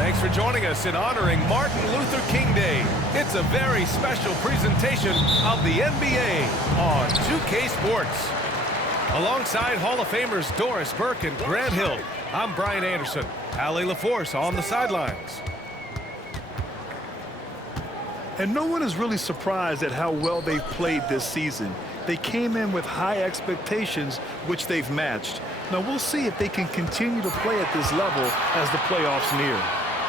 Thanks for joining us in honoring Martin Luther King Day. It's a very special presentation of the NBA on 2K Sports. Alongside Hall of Famers Doris Burke and Grant Hill, I'm Brian Anderson. Allie LaForce on the sidelines. And no one is really surprised at how well they've played this season. They came in with high expectations, which they've matched. Now we'll see if they can continue to play at this level as the playoffs near.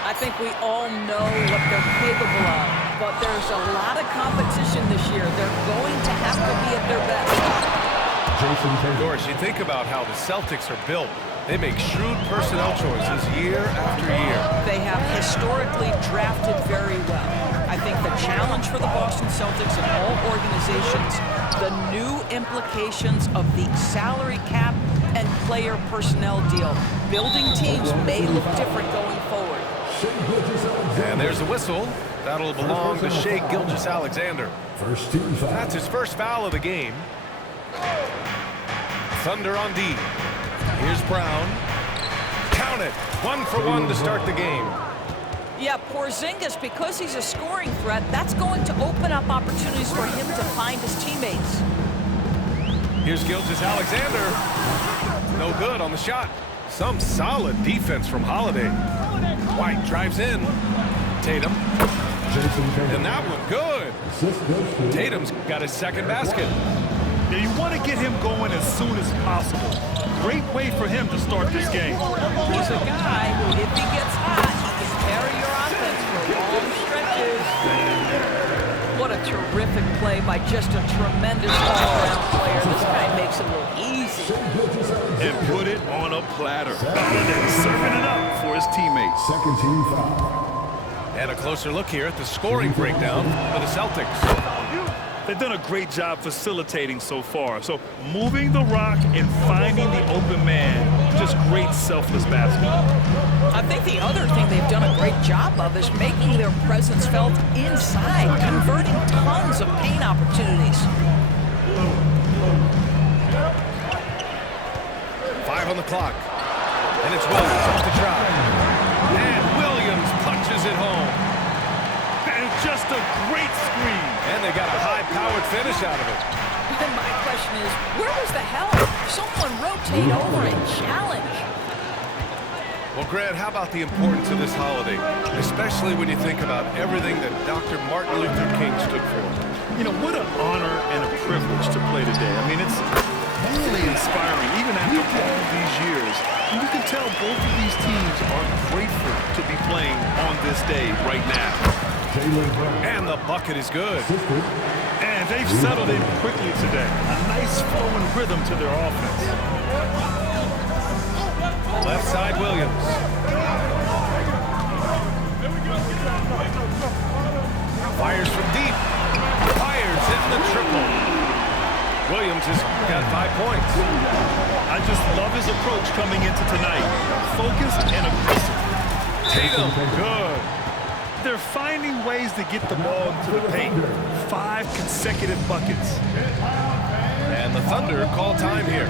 I think we all know what they're capable of, but there's a lot of competition this year. They're going to have to be at their best. Doris, you think about how the Celtics are built. They make shrewd personnel choices year after year. They have historically drafted very well. I think the challenge for the Boston Celtics and all organizations, the new implications of the salary cap and player personnel deal. Building teams may look different going forward. And there's the whistle. That'll belong to SHAI Gilgeous-Alexander. That's his first foul of the game. Thunder on D. Here's Brown. Count it. 1 for 1 to start the game. Yeah, Porzingis, because he's a scoring threat, that's going to open up opportunities for him to find his teammates. Here's Gilgeous-Alexander. No good on the shot. Some solid defense from Holiday. White drives in. Tatum. And that one good. Tatum's got his second basket. Now you want to get him going as soon as possible. Great way for him to start this game. He's a guy who, if he gets hot, he can carry your offense for long stretches. What a terrific play by just a tremendous all-around player. This guy makes it look easy. And put it on a platter. Holiday serving it up for his teammates. Second team foul. And a closer look here at the scoring breakdown for the Celtics. They've done a great job facilitating so far. So moving the rock and finding the open man, just great selfless basketball. I think the other thing they've done a great job of is making their presence felt inside, converting tons of paint opportunities. 5 on the clock. And it's Williams off the try. And Williams punches it home. And just a great screen. And they got a high-powered finish out of it. And my question is, where was the help? Someone rotate over and challenge. Well, Grant, how about the importance of this holiday, especially when you think about everything that Dr. Martin Luther King stood for? You know, what an honor and a privilege to play today. I mean, it's really inspiring, even after all these years. And you can tell both of these teams are grateful to be playing on this day right now. And the bucket is good. And they've settled in quickly today. A nice flowing rhythm to their offense. Left side, Williams. Fires from deep. Fires in the triple. Williams has got 5 points. I just love his approach coming into tonight. Focused and aggressive. Tatum, good. They're finding ways to get the ball into the paint. 5 consecutive buckets. And the Thunder call time here.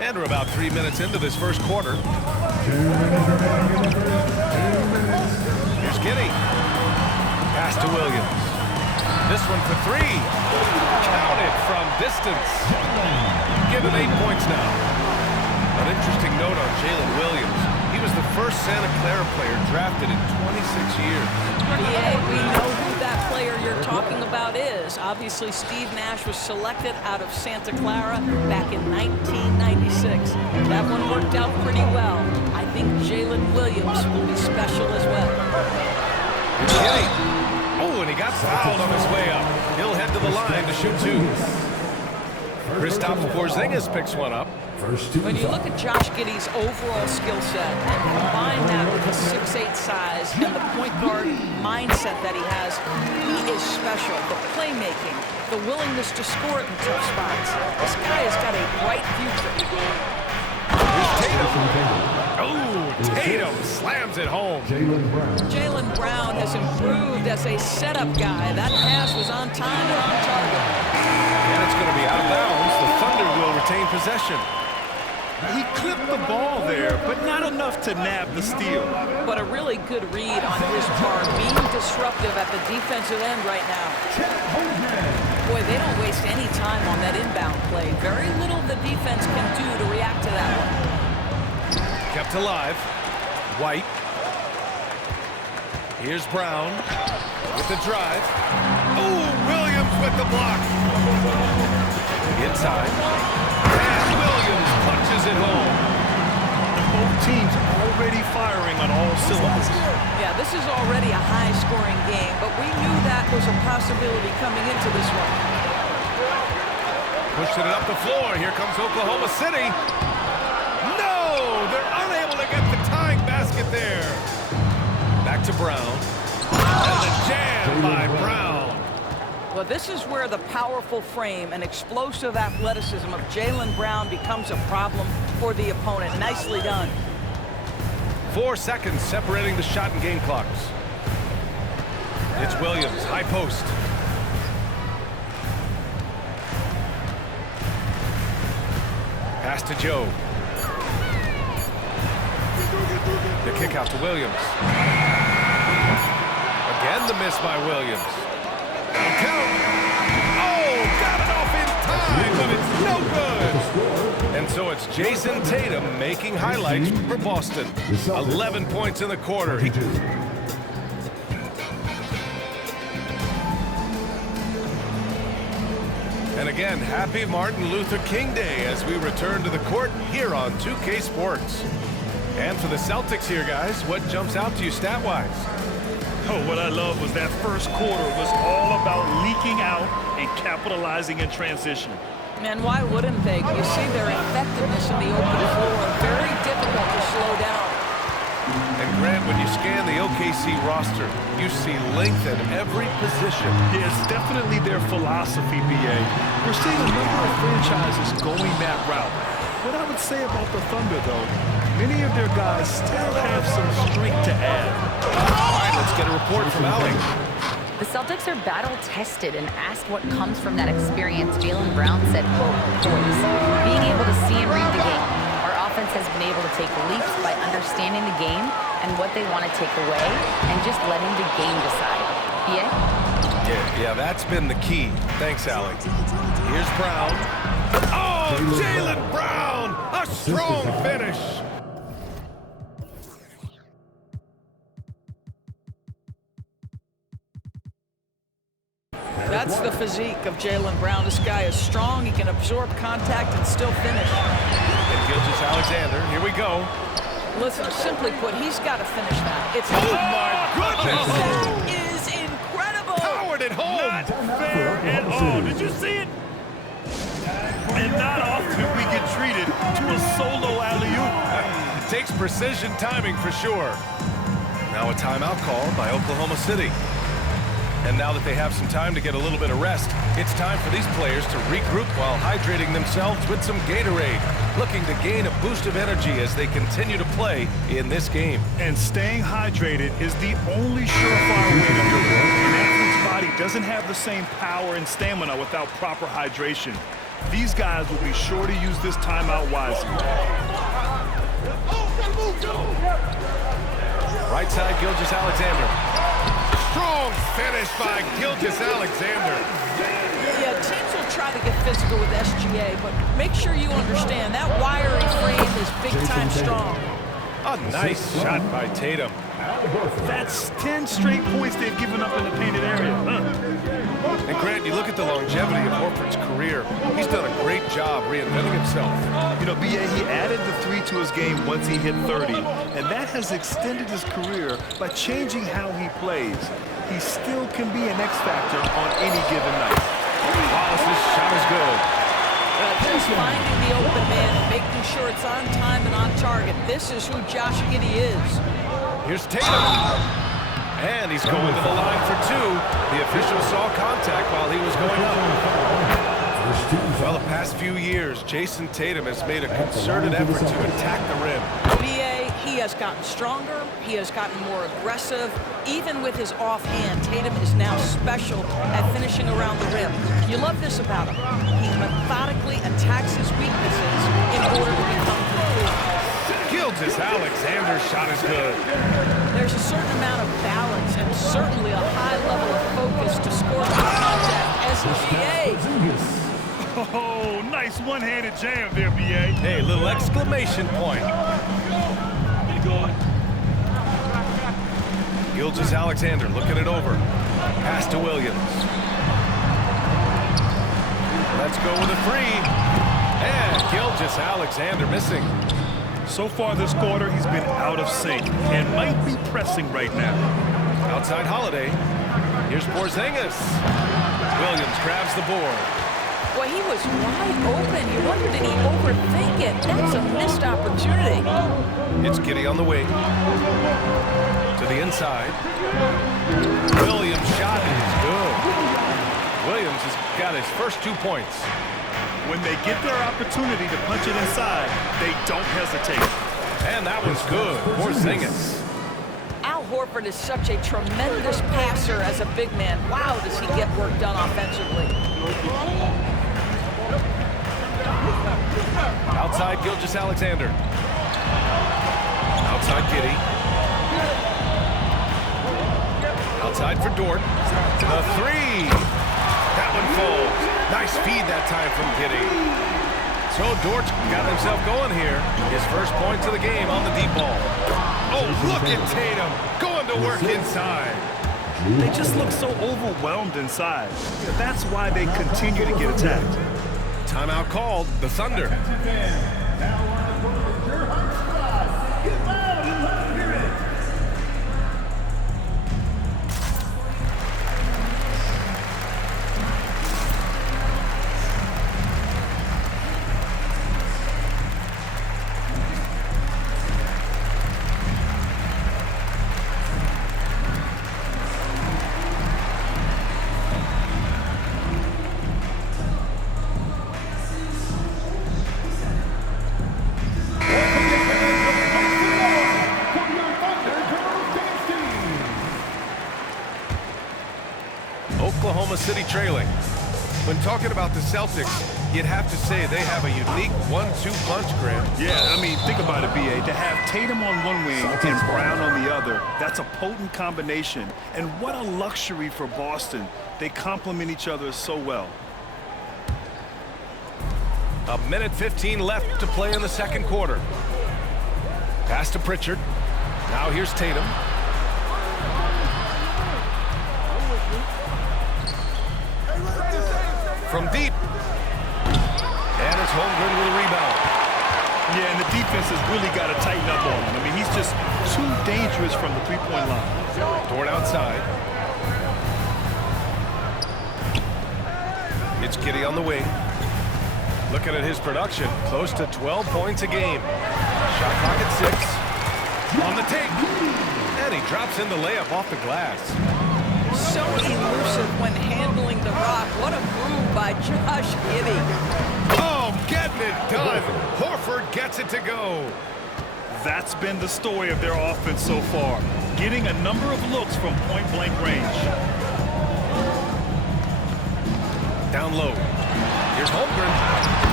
And we're about 3 minutes into this first quarter. Here's Giddey. Pass to Williams. This one for 3. Counted from distance. Give him 8 points now. An interesting note on Jalen Williams. He was the first Santa Clara player drafted in 26 years. Yeah, we know who that player you're talking about is. Obviously, Steve Nash was selected out of Santa Clara back in 1996. That one worked out pretty well. I think Jalen Williams will be special as well. Oh, and he got fouled on his way up. He'll head to the line to shoot 2. Kristaps Porzingis picks one up. When you look at Josh Giddey's overall skill set and combine that with the 6'8" size and the point guard mindset that he has, he is special. The playmaking, the willingness to score in tough spots. This guy has got a bright future. Here's Tatum. Oh, Tatum slams it home. Jaylen Brown has improved as a setup guy. That pass was on time and on target. And it's going to be out of bounds. The Thunder will retain possession. He clipped the ball there, but not enough to nab the steal. But a really good read on his part, being disruptive at the defensive end right now. Boy, they don't waste any time on that inbound play. Very little the defense can do to react to that one. Kept alive. White. Here's Brown with the drive. Oh, Williams with the block. Inside. And Williams punches it home. Both teams already firing on all cylinders. Yeah, this is already a high-scoring game, but we knew that was a possibility coming into this one. Pushing it up the floor. Here comes Oklahoma City. No! They're unable to get the tying basket there. Back to Brown. And the jam by Brown. Well, this is where the powerful frame and explosive athleticism of Jaylen Brown becomes a problem for the opponent. Nicely done. 4 seconds separating the shot and game clocks. It's Williams, high post. Pass to Joe. The kick out to Williams. Again the miss by Williams. Count. Oh, got it off in time, but it's no good. And so it's Jason Tatum making highlights for Boston. 11 points in the quarter. And again, happy Martin Luther King Day as we return to the court here on 2K Sports. And for the Celtics here, guys, what jumps out to you stat-wise? Oh, what I love was that first quarter was all about leaking out and capitalizing in transition. And why wouldn't they? You see their effectiveness in the open floor. Very difficult to slow down. And Grant, when you scan the OKC roster, you see length at every position. Yeah, it's definitely their philosophy, BA. We're seeing a number of franchises going that route. What I would say about the Thunder, though, many of their guys still have some strength to add. All right, let's get a report from Allie. The Celtics are battle-tested, and asked what comes from that experience, Jaylen Brown said, quote, poise. Being able to see and read the game. Our offense has been able to take leaps by understanding the game and what they want to take away and just letting the game decide. BA? Yeah, that's been the key. Thanks, Allie. Here's Brown. Oh, Jaylen Brown! A strong finish. That's the physique of Jaylen Brown. This guy is strong. He can absorb contact and still finish. And Gilgeous-Alexander, here we go. Listen, simply put, he's got to finish that. It's Oh, my goodness! That is incredible. Powered it home. Not fair at all. Did you see it? And not often we get treated to a solo alley-oop. It takes precision timing for sure. Now a timeout call by Oklahoma City. And now that they have some time to get a little bit of rest, it's time for these players to regroup while hydrating themselves with some Gatorade, looking to gain a boost of energy as they continue to play in this game. And staying hydrated is the only surefire way to do it. An athlete's body doesn't have the same power and stamina without proper hydration. These guys will be sure to use this timeout wisely. Right side, Gilgeous-Alexander. Strong finish by Gilgeous-Alexander. Yeah, teams will try to get physical with SGA, but make sure you understand that wiry frame is big-time strong. A nice shot by Tatum. That's 10 straight points they've given up in the painted area. And Grant, you look at the longevity of Horford's career. He's done a great job reinventing himself. You know, BA, he added the 3 to his game once he hit 30, and that has extended his career by changing how he plays. He still can be an X factor on any given night. Wallace's shot is good. Just finding the open man and making sure it's on time and on target. This is who Josh Giddey is. Here's Tatum. And he's going to the line for two. The official saw contact while he was going up. Well, the past few years, Jason Tatum has made a concerted effort to attack the rim. BA, he has gotten stronger. He has gotten more aggressive. Even with his offhand, Tatum is now special at finishing around the rim. You love this about him. He methodically attacks his weaknesses in order to become complete. Gilgeous-Alexander's shot is good. There's a certain amount of balance and certainly a high level of focus to score through contact. SGA. Oh, nice one-handed jam there, B.A. Hey, little exclamation point. Gilgeous-Alexander looking it over. Pass to Williams. Let's go with a three. And Gilgeous-Alexander missing. So far this quarter, he's been out of sync and might be pressing right now. Outside Holiday. Here's Porzingis. Williams grabs the board. Boy, he was wide open. You wonder, did he overthink it? That's a missed opportunity. It's Giddey on the wing. To the inside. Williams' shot is good. Williams has got his first 2 points. When they get their opportunity to punch it inside, they don't hesitate. And that was good. Porzingis. Al Horford is such a tremendous passer as a big man. Wow, does he get work done offensively. Outside Gilgeous-Alexander. Outside Giddey. Outside for Dort. The three. That one falls. Nice feed that time from Giddey. So Dort's got himself going here. His first points of the game on the deep ball. Oh, look at Tatum going to work inside. They just look so overwhelmed inside. That's why they continue to get attacked. Timeout called. The Thunder. Oklahoma City trailing. When talking about the Celtics, you'd have to say they have a unique 1-2 punch, Graham. Yeah, I mean, think about it, B.A. To have Tatum on one wing and Brown on the other, that's a potent combination. And what a luxury for Boston. They complement each other so well. 1:15 left to play in the second quarter. Pass to Pritchard. Now here's Tatum. From deep. And it's Holmgren with a rebound. Yeah, and the defense has really got to tighten up on him. I mean, he's just too dangerous from the three-point line. Dort outside. It's Giddey on the wing. Looking at his production, close to 12 points a game. Shot clock at 6. On the take. And he drops in the layup off the glass. So elusive when handling the rock. What a move by Josh Giddey. Oh, getting it done. Horford gets it to go. That's been the story of their offense so far. Getting a number of looks from point-blank range. Down low. Here's Holmgren.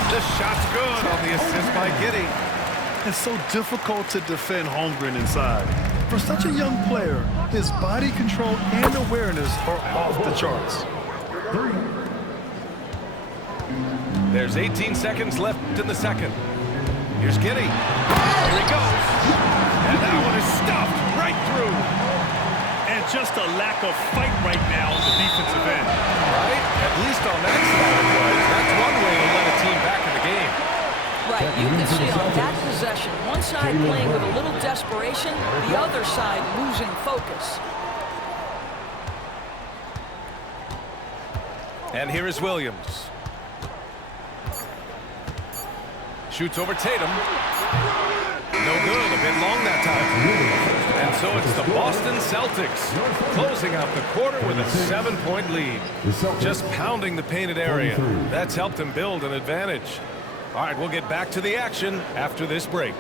The shot's good on the assist by Giddey. It's so difficult to defend Holmgren inside. For such a young player, his body control and awareness are off the charts. There's 18 seconds left in the second. Here's Giddey. Here he goes. And that one is stuffed right through. And just a lack of fight right now on the defensive end. Right? At least on that side it was. That's one way to let a team back in the game. Right, you can see on that possession, one side playing with a little desperation, the other side losing focus. And here is Williams. Shoots over Tatum. No good, a bit long that time. And so it's the Boston Celtics closing out the quarter with a 7-point lead. Just pounding the painted area. That's helped them build an advantage. All right, we'll get back to the action after this break.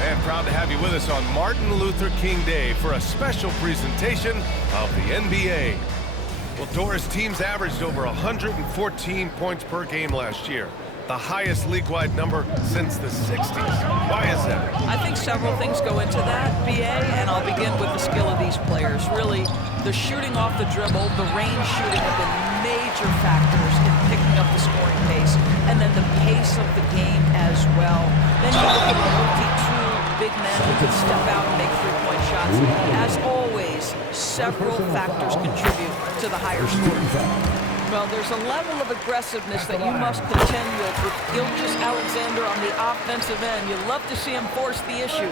And proud to have you with us on Martin Luther King Day for a special presentation of the NBA. Well, Doris, teams averaged over 114 points per game last year, the highest league-wide number since the 60s. Why is that? I think several things go into that, BA, and I'll begin with the skill of these players. Really, the shooting off the dribble, the range shooting have been major factors in picking up the scoring pace, and then the pace of the game as well. Then you look at the multi-tool big men who can step out and make three-point shots. As always, several factors contribute to the higher score. Well, there's a level of aggressiveness that you must contend with Gilgeous-Alexander on the offensive end. You love to see him force the issue.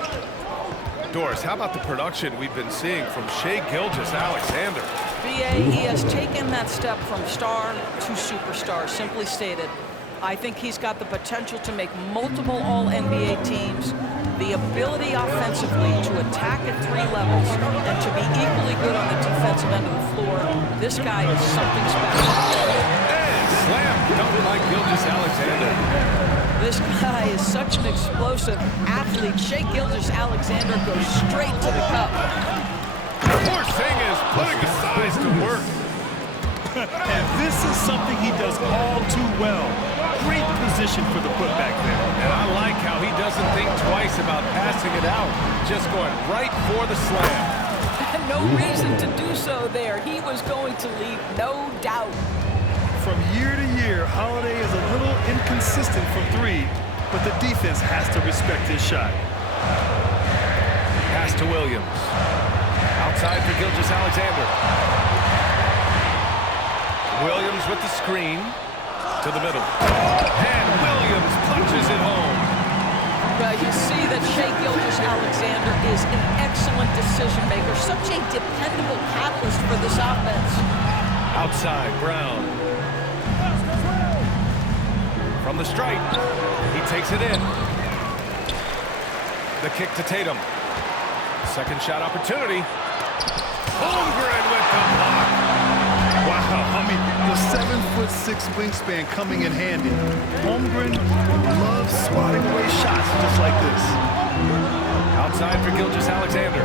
Doris, how about the production we've been seeing from SHAI Gilgeous-Alexander? BA, he has taken that step from star to superstar, simply stated. I think he's got the potential to make multiple All-NBA teams, the ability offensively to attack at 3 levels, and to be equally good on the defensive end of the floor. This guy is something special. And slam dunk by Gilgeous-Alexander. This guy is such an explosive athlete. SHAI Gilgeous-Alexander goes straight to the cup. Poor thing is putting his size to work. And this is something he does all too well. Great position for the putback there. And I like how he doesn't think twice about passing it out, just going right for the slam. No reason to do so there. He was going to leave, no doubt. From year to year, Holiday is a little inconsistent from 3, but the defense has to respect his shot. Pass to Williams. Outside for Gilgeous-Alexander. Williams with the screen to the middle. And Williams punches it home. Well, you see that SHAI Gilgeous-Alexander is an excellent decision maker, such a dependable catalyst for this offense. Outside, Brown. From the stripe, he takes it in. The kick to Tatum. Second shot opportunity. Holmgren with the block. Wow, I mean, the 7'6" wingspan coming in handy. Holmgren loves swatting away shots just like this. Outside for Gilgeous-Alexander.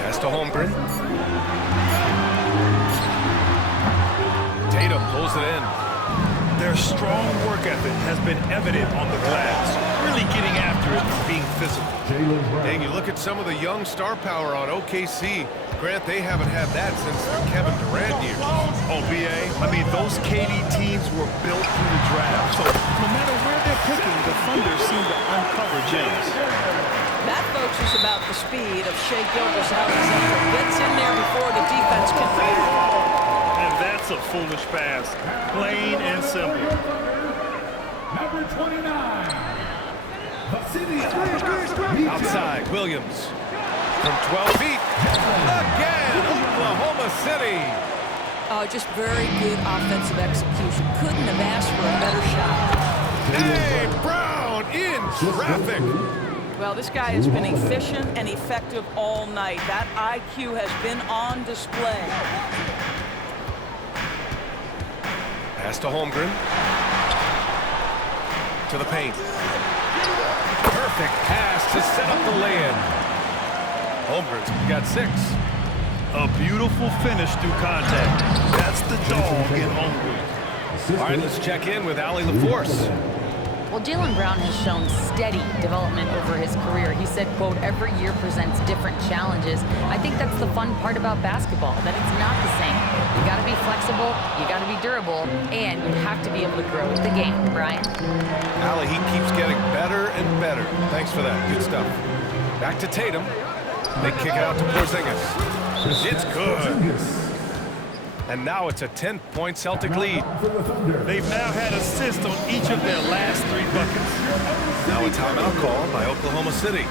Pass to Holmgren. Tatum pulls it in. Their strong work ethic has been evident on the glass, really getting after it and being physical. And you look at some of the young star power on OKC. Grant, they haven't had that since the Kevin Durant years. Oh, BA, I mean, those KD teams were built through the draft. So no matter where they're picking, the Thunder seem to uncover gems. That, folks, is about the speed of SHAI Gilgeous-Alexander. Gets in there before the defense can react. And that's a foolish pass, plain and simple. Number 29, Outside, Williams. From 12 feet. Again, Oklahoma City. Oh, just very good offensive execution. Couldn't have asked for a better shot. Hey, Brown in traffic. Well, this guy has been efficient and effective all night. That IQ has been on display. Pass to Holmgren. To the paint. Perfect pass to set up the lay-in. Holmgren's got 6. A beautiful finish through contact. That's the dog in Holmgren. All right, let's check in with Allie LaForce. Well, Jaylen Brown has shown steady development over his career. He said, quote, every year presents different challenges. I think that's the fun part about basketball, that it's not the same. You gotta be flexible, you gotta be durable, and you have to be able to grow with the game, Brian. Allie, he keeps getting better and better. Thanks for that, good stuff. Back to Tatum. They kick it out to Porzingis. It's good. And now it's a 10-point Celtic lead. They've now had assists on each of their last 3 buckets. Now a timeout call by Oklahoma City.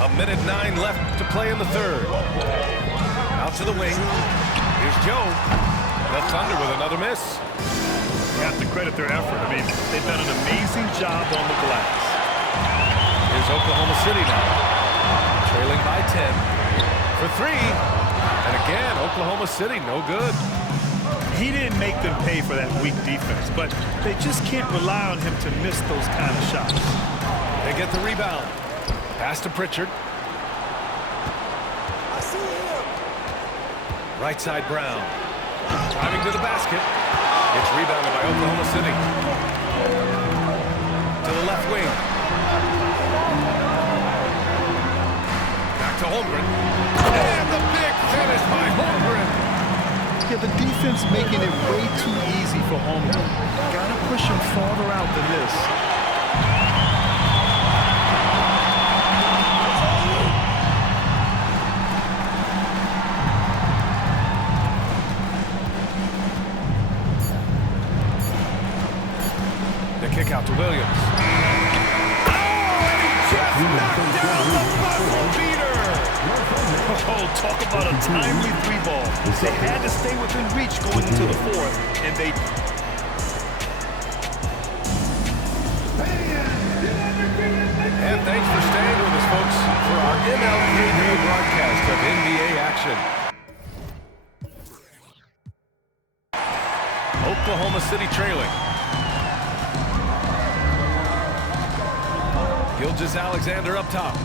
A minute 9 left to play in the third. Out to the wing. Here's Joe. The Thunder with another miss. You have to credit their effort. I mean, they've done an amazing job on the glass. Here's Oklahoma City now. Trailing by 10 for 3. And again, Oklahoma City, no good. He didn't make them pay for that weak defense, but they just can't rely on him to miss those kind of shots. They get the rebound. Pass to Pritchard. I see him. Right side Brown. Driving to the basket. It's rebounded by Oklahoma City. To the left wing. Back to Holmgren. And the big finish by Holmgren. Yeah, the defense making it way too easy for Holmgren. Gotta push him farther out than this. Kick out to Williams. Oh, and he just knocked down the buzzer beater. Oh, talk about a timely 3-ball. They had to stay within reach going into the 4th, and they... And thanks for staying with us, folks, for our MLK Day broadcast of NBA action. Oklahoma City trailing. Gilgeous-Alexander up top.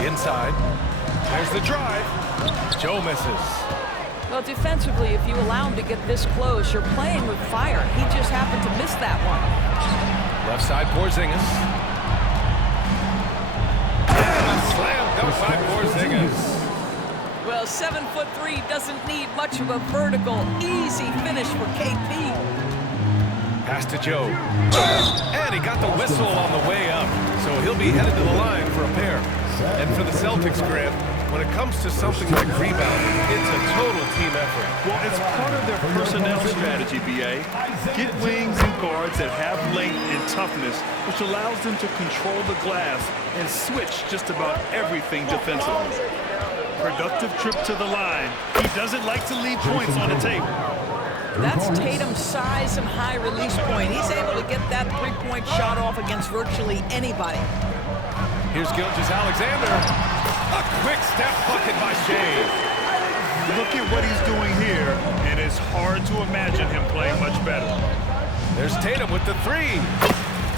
Inside. There's the drive. Joe misses. Well, defensively, if you allow him to get this close, you're playing with fire. He just happened to miss that one. Left side, Porzingis. And a slam dunk by Porzingis. Well, 7'3" doesn't need much of a vertical, easy finish for KP. Pass to Joe. And he got the whistle on the way up, so he'll be headed to the line for a pair. And for the Celtics, Grant, when it comes to something like rebounding, it's a total team effort. Well, it's part of their personnel strategy, B.A. Get wings and guards that have length and toughness, which allows them to control the glass and switch just about everything defensively. Productive trip to the line. He doesn't like to leave points on the table. That's Tatum's size and high release point. He's able to get that three-point shot off against virtually anybody. Here's Gilgeous-Alexander. A quick step bucket by SHAI. Look at what he's doing here, and it's hard to imagine him playing much better. There's Tatum with the 3.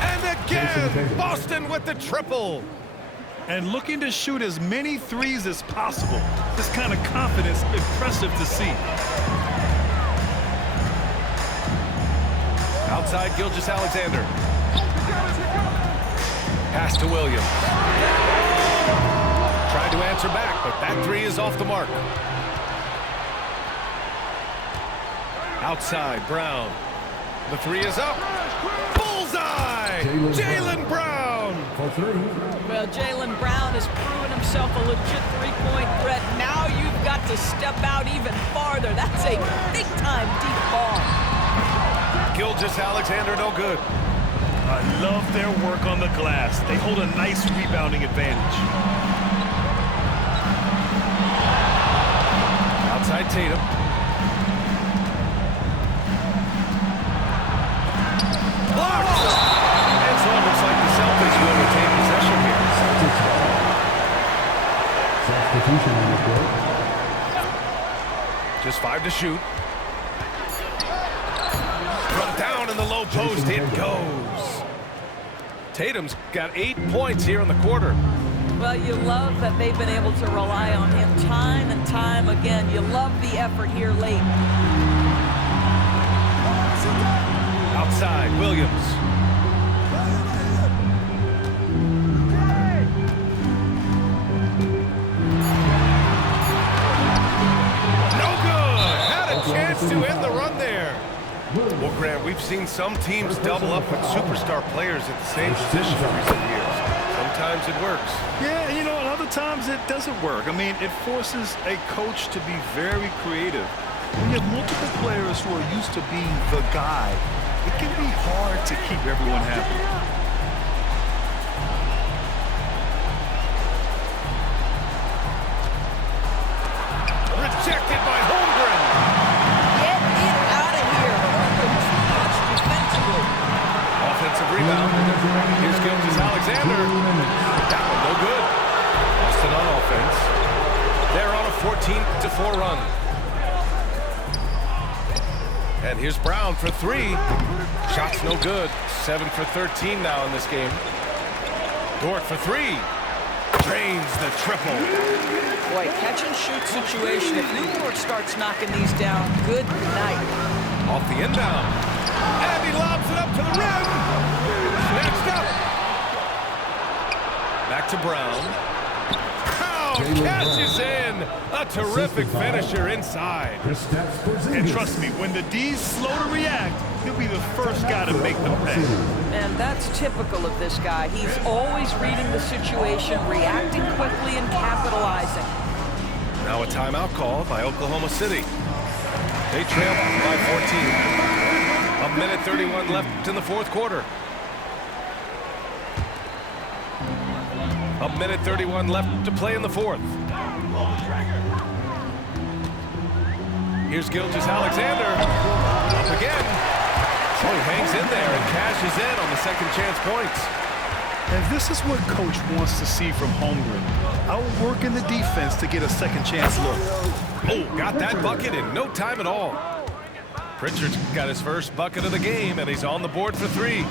And again, Boston with the triple. And looking to shoot as many threes as possible. This kind of confidence, impressive to see. Outside Gilgeous-Alexander. Pass to Williams. Tried to answer back, but that 3 is off the mark. Outside, Brown. The 3 is up. Bullseye! Jaylen Brown! Well, Jaylen Brown has proven himself a legit three-point threat. Now you've got to step out even farther. That's a big-time deep ball. Gilgeous-Alexander no good. I love their work on the glass. They hold a nice rebounding advantage. Outside Tatum. Blocked! And so it looks like the Celtics will retain possession here. Substitution on the court. Just 5 to shoot. From down in the low post, it goes. Tatum's got 8 points here in the quarter. Well, you love that they've been able to rely on him time and time again. You love the effort here late. Outside, Williams. No good! Had a chance to end the run there. Well, Grant, we've seen some teams double up with superstar players at the same position in recent years. Sometimes it works. Yeah, you know, and other times it doesn't work. I mean, it forces a coach to be very creative. When you have multiple players who are used to being the guy, it can be hard to keep everyone happy. Rejected by Holmgren. Get it out of here. Under too much defensively. Offensive rebound. Here's Gilgeous-Alexander. That one no good. Boston on offense. They're on a 14-4 run. And here's Brown for three. Shot's no good. 7 for 13 now in this game. Dort for three. Drains the triple. Boy, catch-and-shoot situation. If Newport starts knocking these down, good night. Off the inbound. And he lobs it up to the rim. Snatched up. Back to Brown. Cashes in. A terrific finisher inside. And trust me, when the D's slow to react, he'll be the first guy to make them pay. And that's typical of this guy. He's always reading the situation, reacting quickly, and capitalizing. Now a timeout called by Oklahoma City. They trail by 14. A minute 31 left in the fourth quarter. A minute 31 left to play in the fourth. Here's Gilgeous-Alexander. Up again. Oh, he hangs in there and cashes in on the second chance points. And this is what Coach wants to see from Holmgren. Outworking the defense to get a second chance look. Oh, got that bucket in no time at all. Pritchard's got his first bucket of the game, and he's on the board for three.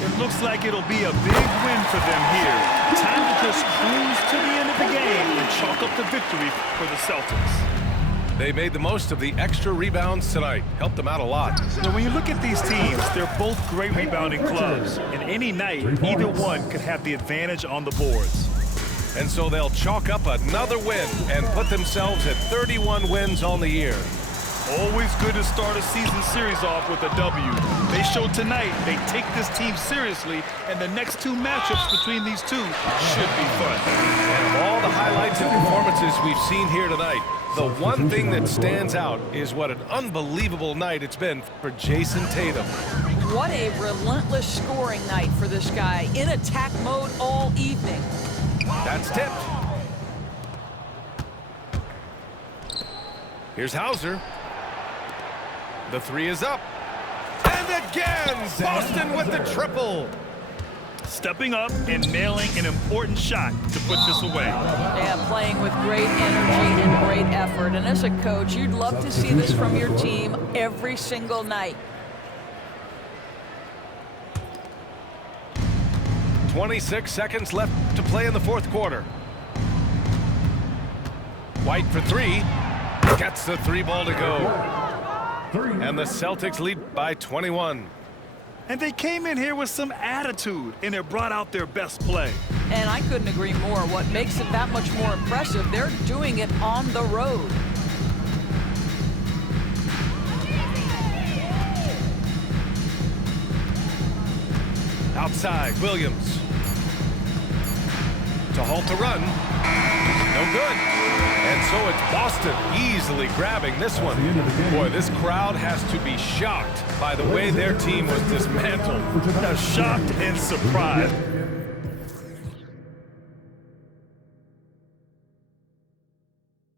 It looks like it'll be a big win for them here. Time to just cruise to the end of the game and chalk up the victory for the Celtics. They made the most of the extra rebounds tonight. Helped them out a lot. Now, when you look at these teams, they're both great rebounding clubs. And any night, either one could have the advantage on the boards. And so they'll chalk up another win and put themselves at 31 wins on the year. Always good to start a season series off with a W. They showed tonight they take this team seriously, and the next two matchups between these two should be fun. And of all the highlights and performances we've seen here tonight, the one thing that stands out is what an unbelievable night it's been for Jason Tatum. What a relentless scoring night for this guy. In attack mode all evening. That's tipped. Here's Hauser. The three is up. And again, Boston with the triple. Stepping up and nailing an important shot to put this away. Yeah, playing with great energy and great effort. And as a coach, you'd love to see this from your team every single night. 26 seconds left to play in the fourth quarter. White for three. Gets the three ball to go. And the Celtics lead by 21. And they came in here with some attitude, and it brought out their best play. And I couldn't agree more. What makes it that much more impressive, they're doing it on the road. Outside, Williams. To halt the run. No good. And so it's Boston easily grabbing this one. Boy, this crowd has to be shocked by the way their team was dismantled. Shocked and surprised.